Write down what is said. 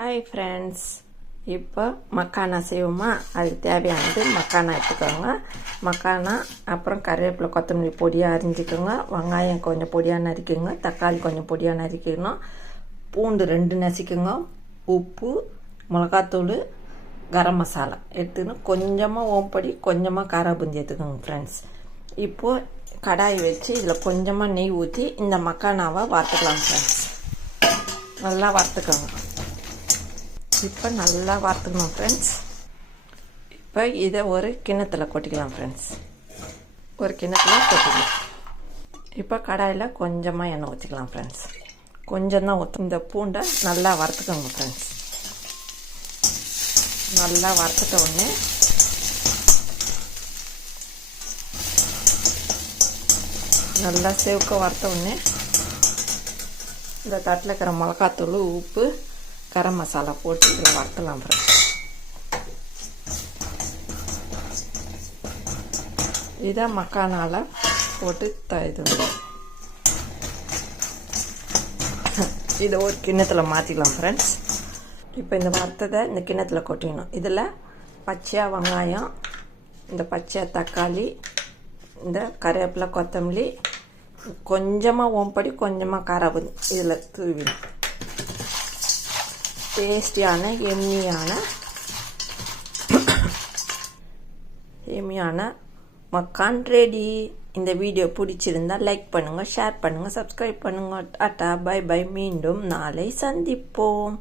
Hi friends, இப்போ மக்கானா செய்வோமா? அதுக்கு தேவையானது மக்கானா எடுத்துக்கோங்க. மக்கானா, அப்புறம் கருவேப்பிலை, கொத்தமல்லி பொடியாக அரிஞ்சிக்கோங்க. வெங்காயம் கொஞ்சம் பொடியாக நறுக்கிக்கோங்க. தக்காளி கொஞ்சம் பொடியாக நறுக்கிக்கணும். பூண்டு 2 நசுக்குங்க. உப்பு, மிளகாத்தூள், கரம் மசாலா எடுத்துக்கணும். கொஞ்சமாக ஓம்பொடி, கொஞ்சமாக காரா பூந்தி எடுத்துக்கோங்க ஃப்ரெண்ட்ஸ். இப்போது கடாய் வச்சு இதில் கொஞ்சமாக நெய் ஊற்றி இந்த மக்கானாவை வறுத்துக்கலாம் ஃப்ரெண்ட்ஸ். நல்லா வறுத்துக்கோங்க. இப்போ நல்லா வறுத்துக்கணும் ஃப்ரெண்ட்ஸ். இப்போ இதை ஒரு கிண்ணத்தில் கொட்டிக்கலாம் ஃப்ரெண்ட்ஸ். ஒரு கிண்ணத்தில் கொட்டிக்கலாம். இப்போ கடாயில் கொஞ்சமாக எண்ணெய் ஊற்றிக்கலாம் ஃப்ரெண்ட்ஸ். கொஞ்சம் தான் ஊற்றும். இந்த பூண்டை நல்லா வறுத்துக்கோங்க ஃப்ரெண்ட்ஸ். நல்லா வறுத்துட்ட உடனே நல்லா செவக்க வறுத்த உடனே இந்த தட்டில் இருக்கிற மிளகாத்தூள், உப்பு, கரம் மசாலா போட்டு இதில் வறுத்தலாம் ஃப்ரெண்ட்ஸ். இதை மக்கானால் போட்டு இதை ஒரு கிண்ணத்தில் மாற்றிக்கலாம் ஃப்ரெண்ட்ஸ். இப்போ இந்த வறுத்ததை இந்த கிண்ணத்தில் கொட்டிடணும். இதில் பச்சையாக வெங்காயம், இந்த பச்சையாக தக்காளி, இந்த கருவேப்பிலை, கொத்தமல்லி, கொஞ்சமாக ஓம்படி, கொஞ்சமாக காரா பூந்தி இதில் தூவிடும். டேஸ்டியான எம்மியான மக்கான் ரெடி. இந்த வீடியோ பிடிச்சிருந்தால் லைக் பண்ணுங்கள், ஷேர் பண்ணுங்கள், சப்ஸ்கிரைப் பண்ணுங்கள். Tata, bye bye. மீண்டும் நாளை சந்திப்போம்.